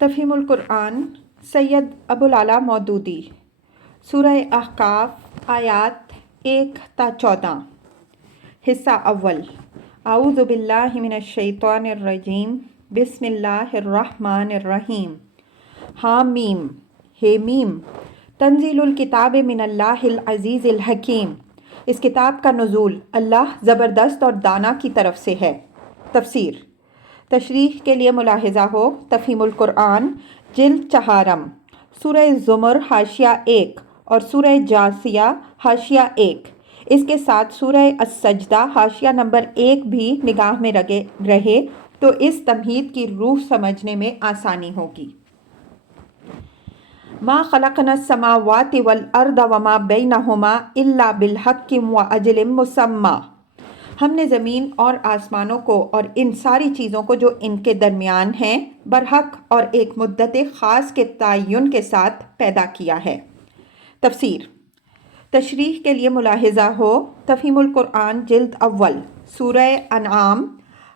تفہیم القرآن سید ابوالعلا مودودی سورہ احقاف آیات 1 تا 14 حصہ اول اعوذ باللہ من الشیطان الرجیم بسم اللہ الرحمن الرحیم حامیم ہے میم تنزیل الکتاب من اللہ العزیز الحکیم اس کتاب کا نزول اللہ زبردست اور دانا کی طرف سے ہے۔ تفسیر تشریح کے لیے ملاحظہ ہو تفہیم القرآن جلد چہارم سورہ زمر حاشیہ 1 اور سورہ جاثیہ حاشیہ 1 اس کے ساتھ سورہ السجدہ حاشیہ نمبر 1 بھی نگاہ میں رہے تو اس تمہید کی روح سمجھنے میں آسانی ہوگی۔ ما خلقنا السماوات والارض وما بینہما الا بالحق واجل مسمى ہم نے زمین اور آسمانوں کو اور ان ساری چیزوں کو جو ان کے درمیان ہیں برحق اور ایک مدت خاص کے تعین کے ساتھ پیدا کیا ہے۔ تفسیر تشریح کے لیے ملاحظہ ہو تفہیم القرآن جلد اول سورہ انعام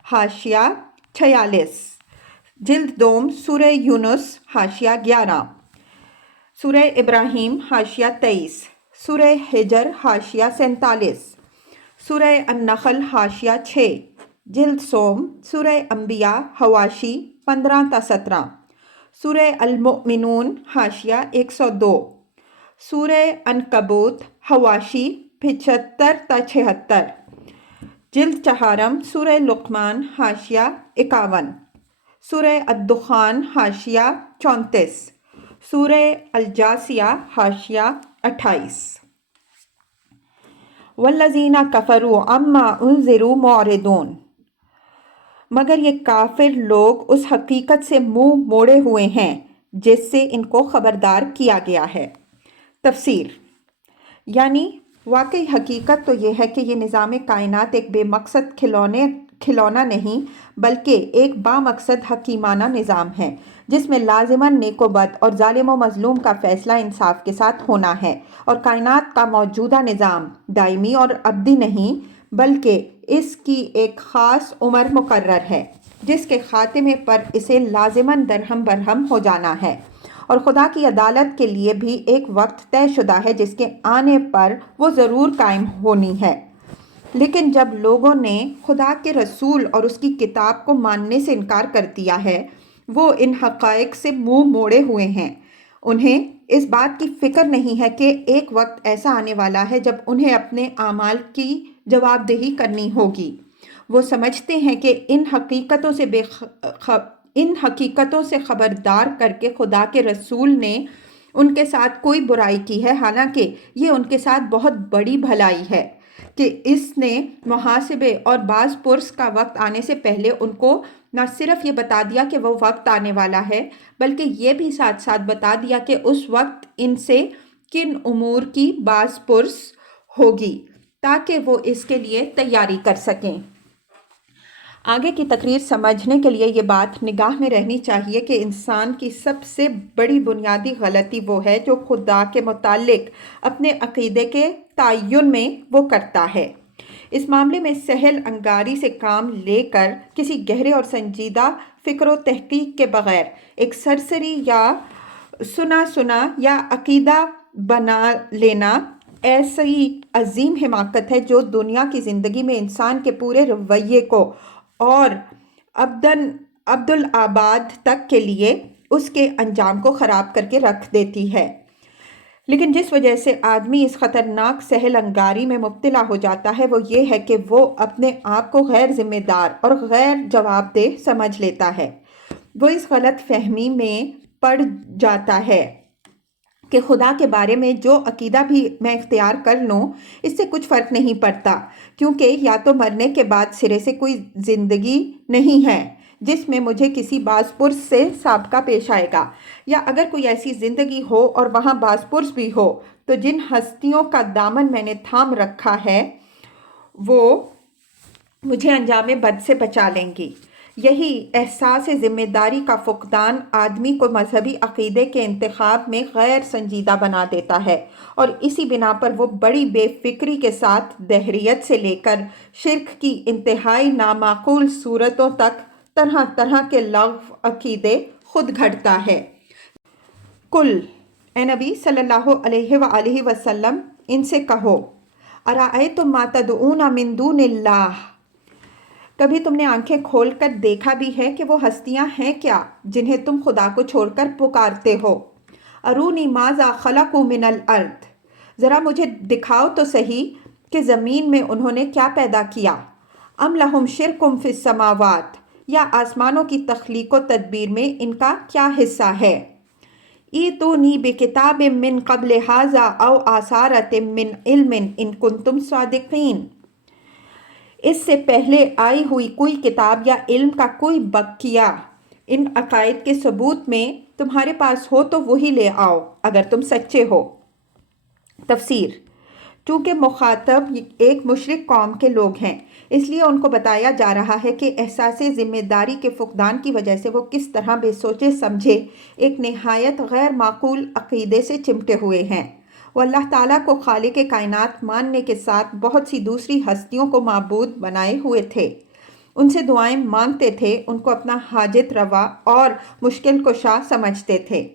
حاشیہ 46 جلد دوم سورہ یونس حاشیہ 11 سورہ ابراہیم حاشیہ 23 سورہ حجر حاشیہ 47 سورہ النحل حاشیہ 6 جلد سوم سورہ انبیاء حواشی 15 تا 17 سورہ المؤمنون حاشیہ 102 سورہ عنکبوت حواشی 75 تا 76 جلد چہارم سورہ لقمان حاشیہ 51 سورہ الدخان حاشیہ 34 سورہ الجاثیہ حاشیہ 28 والذین کفروا عما انذروا معرضون مگر یہ کافر لوگ اس حقیقت سے منہ موڑے ہوئے ہیں جس سے ان کو خبردار کیا گیا ہے۔ تفسیر یعنی واقعی حقیقت تو یہ ہے کہ یہ نظام کائنات ایک بے مقصد کھلونا نہیں بلکہ ایک بامقصد حکیمانہ نظام ہے جس میں لازماً نیک و بد اور ظالم و مظلوم کا فیصلہ انصاف کے ساتھ ہونا ہے، اور کائنات کا موجودہ نظام دائمی اور ابدی نہیں بلکہ اس کی ایک خاص عمر مقرر ہے جس کے خاتمے پر اسے لازماً درہم برہم ہو جانا ہے، اور خدا کی عدالت کے لیے بھی ایک وقت طے شدہ ہے جس کے آنے پر وہ ضرور قائم ہونی ہے۔ لیکن جب لوگوں نے خدا کے رسول اور اس کی کتاب کو ماننے سے انکار کر دیا ہے وہ ان حقائق سے منہ موڑے ہوئے ہیں۔ انہیں اس بات کی فکر نہیں ہے کہ ایک وقت ایسا آنے والا ہے جب انہیں اپنے اعمال کی جواب دہی کرنی ہوگی۔ وہ سمجھتے ہیں کہ ان حقیقتوں سے خبردار کر کے خدا کے رسول نے ان کے ساتھ کوئی برائی کی ہے، حالانکہ یہ ان کے ساتھ بہت بڑی بھلائی ہے کہ اس نے محاسبے اور باز پرس کا وقت آنے سے پہلے ان کو نہ صرف یہ بتا دیا کہ وہ وقت آنے والا ہے بلکہ یہ بھی ساتھ ساتھ بتا دیا کہ اس وقت ان سے کن امور کی باز پرس ہوگی تاکہ وہ اس کے لیے تیاری کر سکیں۔ آگے کی تقریر سمجھنے کے لیے یہ بات نگاہ میں رہنی چاہیے کہ انسان کی سب سے بڑی بنیادی غلطی وہ ہے جو خدا کے متعلق اپنے عقیدے کے تعین میں وہ کرتا ہے۔ اس معاملے میں سہل انگاری سے کام لے کر کسی گہرے اور سنجیدہ فکر و تحقیق کے بغیر ایک سرسری یا سنا یا عقیدہ بنا لینا ایسی عظیم حماقت ہے جو دنیا کی زندگی میں انسان کے پورے رویے کو اور ابدالآباد تک کے لیے اس کے انجام کو خراب کر کے رکھ دیتی ہے۔ لیکن جس وجہ سے آدمی اس خطرناک سہل انگاری میں مبتلا ہو جاتا ہے وہ یہ ہے کہ وہ اپنے آپ کو غیر ذمہ دار اور غیر جواب دہ سمجھ لیتا ہے۔ وہ اس غلط فہمی میں پڑ جاتا ہے کہ خدا کے بارے میں جو عقیدہ بھی میں اختیار کر لوں اس سے کچھ فرق نہیں پڑتا، کیونکہ یا تو مرنے کے بعد سرے سے کوئی زندگی نہیں ہے جس میں مجھے کسی باز پرس سے سابقہ پیش آئے گا، یا اگر کوئی ایسی زندگی ہو اور وہاں باز پرس بھی ہو تو جن ہستیوں کا دامن میں نے تھام رکھا ہے وہ مجھے انجام بد سے بچا لیں گی۔ یہی احساس ذمہ داری کا فقدان آدمی کو مذہبی عقیدے کے انتخاب میں غیر سنجیدہ بنا دیتا ہے، اور اسی بنا پر وہ بڑی بے فکری کے ساتھ دہریت سے لے کر شرک کی انتہائی نامعقول صورتوں تک طرح طرح کے لغو عقیدے خود گھٹتا ہے۔ کل، اے نبی صلی اللہ علیہ وآلہ وسلم، ان سے کہو، ارأیتم ما تدعون من دون اللہ، کبھی تم نے آنکھیں کھول کر دیکھا بھی ہے کہ وہ ہستیاں ہیں کیا جنہیں تم خدا کو چھوڑ کر پکارتے ہو؟ ارونی ماذا خلقوا من الارض، ذرا مجھے دکھاؤ تو صحیح کہ زمین میں انہوں نے کیا پیدا کیا۔ ام لہم شرک فی السماوات، یا آسمانوں کی تخلیق و تدبیر میں ان کا کیا حصہ ہے۔ ایتونی بکتاب من قبل ھذا او آثارۃ من علم ان کنتم صادقین، اس سے پہلے آئی ہوئی کوئی کتاب یا علم کا کوئی بقیہ ان عقائد کے ثبوت میں تمہارے پاس ہو تو وہی لے آؤ اگر تم سچے ہو۔ تفسیر: چونکہ مخاطب ایک مشرک قوم کے لوگ ہیں، اس لیے ان کو بتایا جا رہا ہے کہ احساس ذمہ داری کے فقدان کی وجہ سے وہ کس طرح بے سوچے سمجھے ایک نہایت غیر معقول عقیدے سے چمٹے ہوئے ہیں۔ وہ اللہ تعالیٰ کو خالق کائنات ماننے کے ساتھ بہت سی دوسری ہستیوں کو معبود بنائے ہوئے تھے، ان سے دعائیں مانگتے تھے، ان کو اپنا حاجت روا اور مشکل کشا سمجھتے تھے،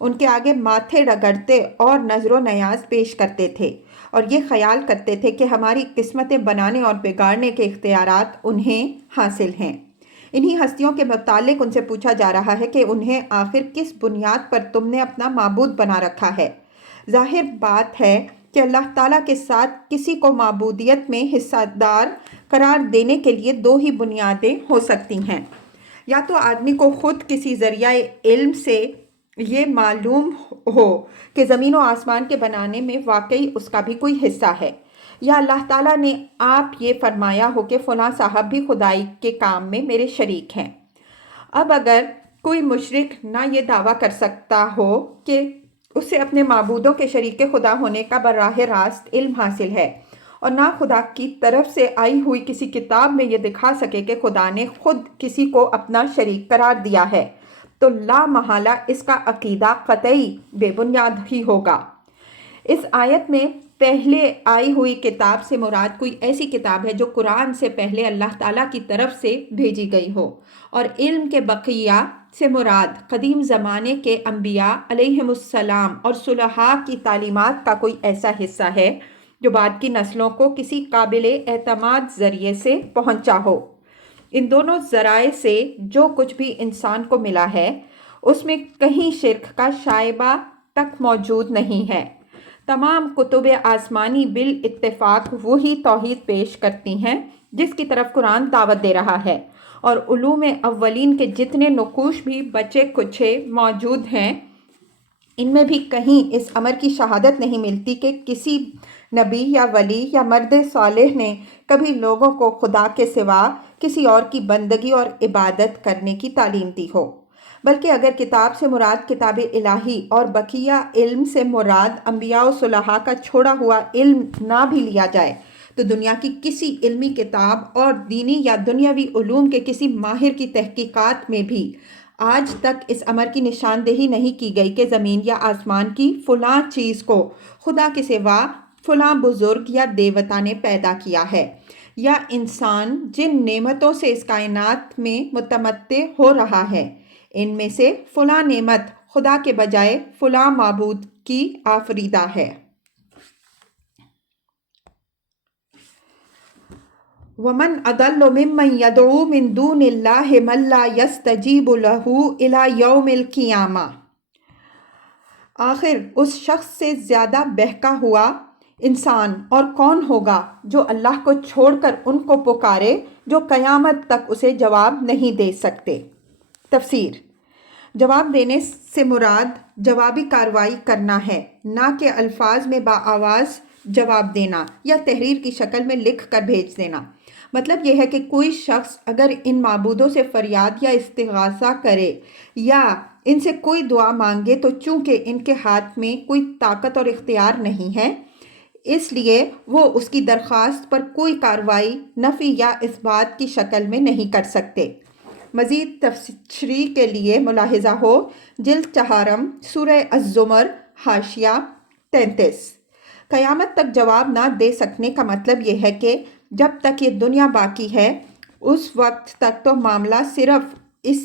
ان کے آگے ماتھے رگڑتے اور نذر و نیاز پیش کرتے تھے، اور یہ خیال کرتے تھے کہ ہماری قسمتیں بنانے اور بگاڑنے کے اختیارات انہیں حاصل ہیں۔ انہی ہستیوں کے متعلق ان سے پوچھا جا رہا ہے کہ انہیں آخر کس بنیاد پر تم نے اپنا معبود بنا رکھا ہے۔ ظاہر بات ہے کہ اللہ تعالیٰ کے ساتھ کسی کو معبودیت میں حصہ دار قرار دینے کے لیے دو ہی بنیادیں ہو سکتی ہیں، یا تو آدمی کو خود کسی ذریعہ علم سے یہ معلوم ہو کہ زمین و آسمان کے بنانے میں واقعی اس کا بھی کوئی حصہ ہے، یا اللہ تعالیٰ نے آپ یہ فرمایا ہو کہ فلاں صاحب بھی خدائی کے کام میں میرے شریک ہیں۔ اب اگر کوئی مشرک نہ یہ دعویٰ کر سکتا ہو کہ اسے اپنے معبودوں کے شریک خدا ہونے کا براہ راست علم حاصل ہے، اور نہ خدا کی طرف سے آئی ہوئی کسی کتاب میں یہ دکھا سکے کہ خدا نے خود کسی کو اپنا شریک قرار دیا ہے، تو لا محالہ اس کا عقیدہ قطعی بے بنیاد ہی ہوگا۔ اس آیت میں پہلے آئی ہوئی کتاب سے مراد کوئی ایسی کتاب ہے جو قرآن سے پہلے اللہ تعالیٰ کی طرف سے بھیجی گئی ہو، اور علم کے بقیہ سے مراد قدیم زمانے کے انبیاء علیہم السلام اور صلحاء کی تعلیمات کا کوئی ایسا حصہ ہے جو بعد کی نسلوں کو کسی قابل اعتماد ذریعے سے پہنچا ہو۔ ان دونوں ذرائع سے جو کچھ بھی انسان کو ملا ہے اس میں کہیں شرک کا شائبہ تک موجود نہیں ہے۔ تمام کتب آسمانی بالاتفاق وہی توحید پیش کرتی ہیں جس کی طرف قرآن دعوت دے رہا ہے، اور علوم اولین کے جتنے نقوش بھی بچے کچھے موجود ہیں ان میں بھی کہیں اس امر کی شہادت نہیں ملتی کہ کسی نبی یا ولی یا مرد صالح نے کبھی لوگوں کو خدا کے سوا کسی اور کی بندگی اور عبادت کرنے کی تعلیم دی ہو، بلکہ اگر کتاب سے مراد کتاب الہی اور بقیہ علم سے مراد انبیاء و صلحاء کا چھوڑا ہوا علم نہ بھی لیا جائے تو دنیا کی کسی علمی کتاب اور دینی یا دنیاوی علوم کے کسی ماہر کی تحقیقات میں بھی آج تک اس امر کی نشاندہی نہیں کی گئی کہ زمین یا آسمان کی فلاں چیز کو خدا کے سوا فلاں بزرگ یا دیوتا نے پیدا کیا ہے، یا انسان جن نعمتوں سے اس کائنات میں متمتع ہو رہا ہے ان میں سے فلاں نعمت خدا کے بجائے فلاں معبود کی آفریدہ ہے۔ وَمَنْ أَضَلُّ مِمَّنْ يَدْعُو مِنْ دُونِ اللَّهِ مَنْ لَا يَسْتَجِيبُ لَهُ إِلَى يَوْمِ الْقِيَامَةِ، آخر اس شخص سے زیادہ بہکا ہوا انسان اور کون ہوگا جو اللہ کو چھوڑ کر ان کو پکارے جو قیامت تک اسے جواب نہیں دے سکتے۔ تفسیر: جواب دینے سے مراد جوابی کارروائی کرنا ہے، نہ کہ الفاظ میں بآواز جواب دینا یا تحریر کی شکل میں لکھ کر بھیج دینا۔ مطلب یہ ہے کہ کوئی شخص اگر ان معبودوں سے فریاد یا استغاثہ کرے یا ان سے کوئی دعا مانگے تو چونکہ ان کے ہاتھ میں کوئی طاقت اور اختیار نہیں ہے، اس لیے وہ اس کی درخواست پر کوئی کارروائی نفی یا اثبات کی شکل میں نہیں کر سکتے۔ مزید تشریح کے لیے ملاحظہ ہو جلد 4 سورہ الزمر حاشیہ 33۔ قیامت تک جواب نہ دے سکنے کا مطلب یہ ہے کہ جب تک یہ دنیا باقی ہے اس وقت تک تو معاملہ صرف اس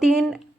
3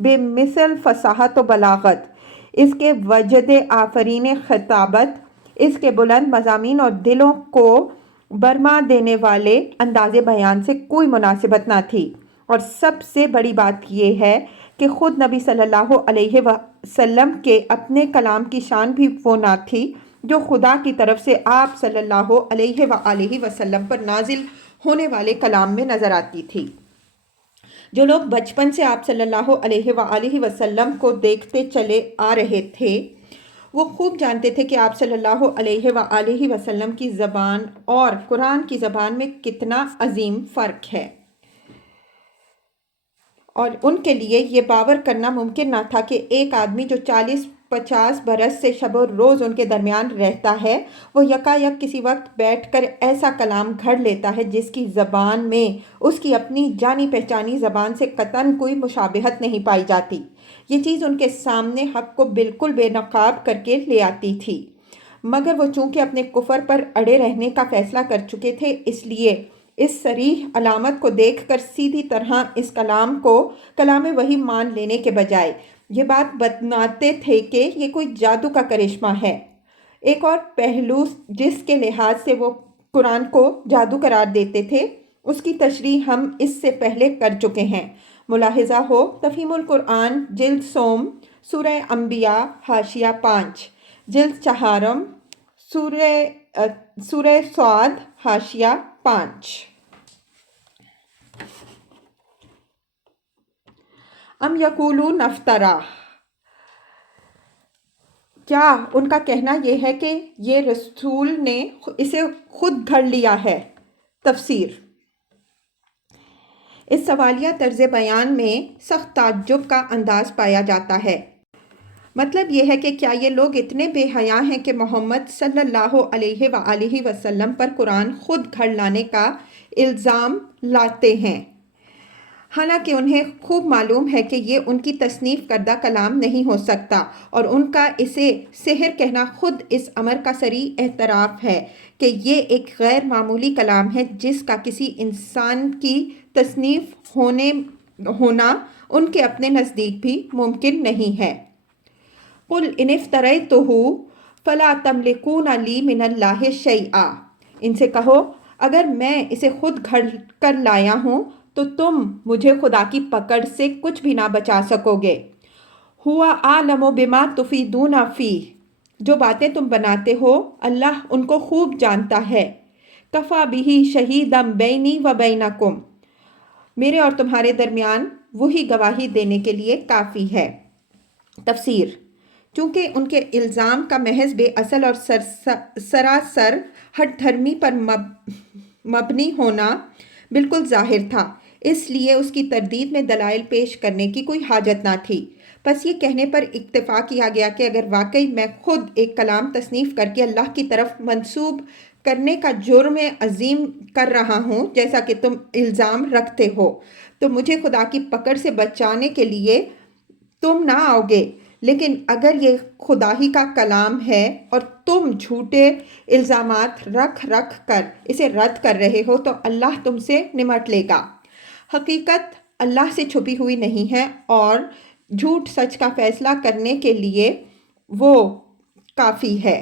بے مثل فصاحت و بلاغت، اس کے وجد آفرین خطابت، اس کے بلند مضامین اور دلوں کو برما دینے والے انداز بیان سے کوئی مناسبت نہ تھی۔ اور سب سے بڑی بات یہ ہے کہ خود نبی صلی اللہ علیہ وسلم کے اپنے کلام کی شان بھی وہ نہ تھی جو خدا کی طرف سے آپ صلی اللہ علیہ وآلہ وسلم پر نازل ہونے والے کلام میں نظر آتی تھی۔ جو لوگ بچپن سے آپ صلی اللہ علیہ وآلہ وسلم کو دیکھتے چلے آ رہے تھے وہ خوب جانتے تھے کہ آپ صلی اللہ علیہ وآلہ وسلم کی زبان اور قرآن کی زبان میں کتنا عظیم فرق ہے، اور ان کے لیے یہ باور کرنا ممکن نہ تھا کہ ایک آدمی جو 40-50 برس سے شب و روز ان کے درمیان رہتا ہے وہ یکا یک کسی وقت بیٹھ کر ایسا کلام گھڑ لیتا ہے جس کی زبان میں اس کی اپنی جانی پہچانی زبان سے قطعاً کوئی مشابہت نہیں پائی جاتی۔ یہ چیز ان کے سامنے حق کو بالکل بے نقاب کر کے لے آتی تھی، مگر وہ چونکہ اپنے کفر پر اڑے رہنے کا فیصلہ کر چکے تھے، اس لیے اس صریح علامت کو دیکھ کر سیدھی طرح اس کلام کو کلام وحی مان لینے کے بجائے یہ بات بتلاتے تھے کہ یہ کوئی جادو کا کرشمہ ہے۔ ایک اور پہلو جس کے لحاظ سے وہ قرآن کو جادو قرار دیتے تھے اس کی تشریح ہم اس سے پہلے کر چکے ہیں۔ ملاحظہ ہو تفہیم القرآن جلد سوم سورہ انبیاء حاشیہ 5، جلد چہارم سورہ صاد حاشیہ 5۔ ام یقولون افطرا، کیا ان کا کہنا یہ ہے کہ یہ رسول نے اسے خود گھڑ لیا ہے؟ تفسیر۔ اس سوالیہ طرز بیان میں سخت تعجب کا انداز پایا جاتا ہے۔ مطلب یہ ہے کہ کیا یہ لوگ اتنے بے حیا ہیں کہ محمد صلی اللہ علیہ وآلہ وسلم پر قرآن خود گھڑ لانے کا الزام لاتے ہیں، حالانکہ انہیں خوب معلوم ہے کہ یہ ان کی تصنیف کردہ کلام نہیں ہو سکتا، اور ان کا اسے سحر کہنا خود اس امر کا صریح اعتراف ہے کہ یہ ایک غیر معمولی کلام ہے جس کا کسی انسان کی تصنیف ہونا ان کے اپنے نزدیک بھی ممکن نہیں ہے۔ قُلْ إِنِ افْتَرَيْتُهُ فَلَا تَمْلِكُونَ لِي مِنَ اللَّهِ شَيْئًا، ان سے کہو اگر میں اسے خود گھڑ کر لایا ہوں تو تم مجھے خدا کی پکڑ سے کچھ بھی نہ بچا سکو گے۔ هُوَ أَعْلَمُ بِمَا تُفِيضُونَ فِيهِ، جو باتیں تم بناتے ہو اللہ ان کو خوب جانتا ہے۔ کفا بہ شہیدم بینی و بینکم، میرے اور تمہارے درمیان وہی گواہی دینے کے لیے کافی ہے۔ تفسیر۔ چونکہ ان کے الزام کا محض بے اصل اور سراسر ہٹ دھرمی پر مبنی ہونا بالکل ظاہر تھا، اس لیے اس کی تردید میں دلائل پیش کرنے کی کوئی حاجت نہ تھی۔ بس یہ کہنے پر اکتفا کیا گیا کہ اگر واقعی میں خود ایک کلام تصنیف کر کے اللہ کی طرف منسوب کرنے کا جرم عظیم کر رہا ہوں جیسا کہ تم الزام رکھتے ہو تو مجھے خدا کی پکڑ سے بچانے کے لیے تم نہ آؤ گے، لیکن اگر یہ خدا ہی کا کلام ہے اور تم جھوٹے الزامات رکھ کر اسے رد کر رہے ہو تو اللہ تم سے نمٹ لے گا۔ حقیقت اللہ سے چھپی ہوئی نہیں ہے اور جھوٹ سچ کا فیصلہ کرنے کے لیے وہ کافی ہے۔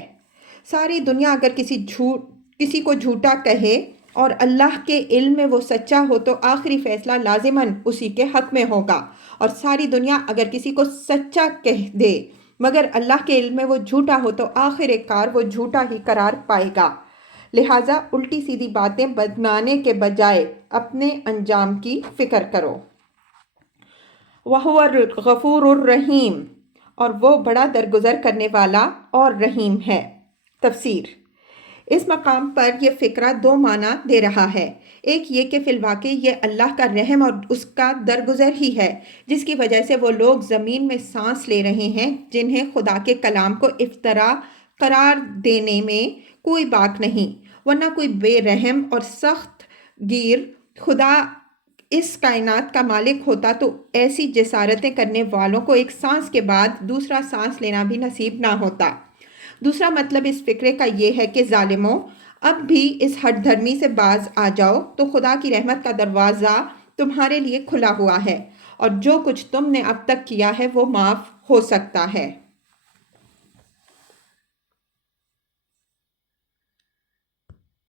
ساری دنیا اگر کسی کو جھوٹا کہے اور اللہ کے علم میں وہ سچا ہو تو آخری فیصلہ لازماً اسی کے حق میں ہوگا، اور ساری دنیا اگر کسی کو سچا کہہ دے مگر اللہ کے علم میں وہ جھوٹا ہو تو آخر کار وہ جھوٹا ہی قرار پائے گا۔ لہٰذا الٹی سیدھی باتیں بنانے کے بجائے اپنے انجام کی فکر کرو۔ وَهُوَ الْغَفُورُ الرَّحِيمُ، اور وہ بڑا درگزر کرنے والا اور رحیم ہے۔ تفسیر۔ اس مقام پر یہ فقرہ دو معنی دے رہا ہے۔ ایک یہ کہ فی الواقع یہ اللہ کا رحم اور اس کا درگزر ہی ہے جس کی وجہ سے وہ لوگ زمین میں سانس لے رہے ہیں جنہیں خدا کے کلام کو افطرا قرار دینے میں کوئی باک نہیں، ورنہ کوئی بے رحم اور سخت گیر خدا اس کائنات کا مالک ہوتا تو ایسی جسارتیں کرنے والوں کو ایک سانس کے بعد دوسرا سانس لینا بھی نصیب نہ ہوتا۔ دوسرا مطلب اس فقرے کا یہ ہے کہ ظالموں، اب بھی اس ہٹ دھرمی سے باز آ جاؤ تو خدا کی رحمت کا دروازہ تمہارے لیے کھلا ہوا ہے، اور جو کچھ تم نے اب تک کیا ہے وہ معاف ہو سکتا ہے۔